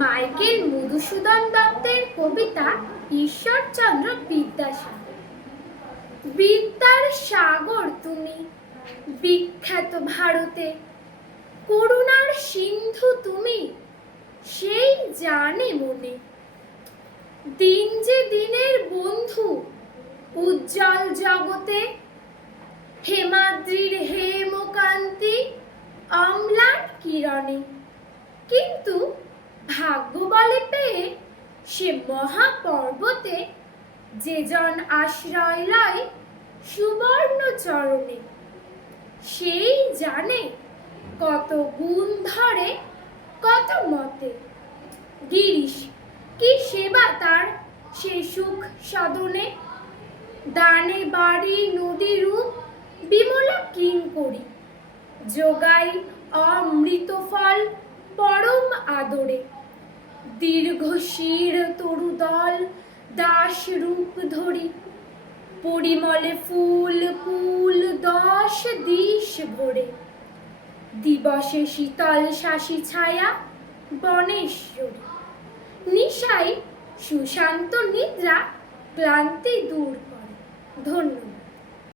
Michael Madhusudan দত্তের কবিতা ঈশ্বরচন্দ্র বিদ্যাসাগর। বিদ্যার সাগর তুমি, বিখ্যাত ভারতে, করুণার সিন্ধু তুমি, সেই জানে মনে। দিন যে দিনের বন্ধু উজ্জ্বল জগতে, হেমাদ্রির হেমকান্তি অম্লান কিরণে। কিন্তু ভাগ্য বলে পেয়ে সে মহাপর্বতে, যে জন আশ্রয় লয় সুবর্ণ চরণে, সেই জানে কত গুণ ধরে কত মতে। গিরিশ কি সেবা তার সে সুখ সদনে, দানে বাড়ি নদী রূপ বিমলা কিঙ্করী, যোগাই অমৃত ফল পরম আদরে। দীর্ঘ শির তরুদল দাস রূপ ধরি, পরিমলে ফুল ফুল 10 দিশ ভরে। দিবসে শীতল শাসী ছায়া বনেশ্বরী, নিশায় সুশান্ত নিদ্রা ক্লান্তি দূর করে। ধন্যবাদ।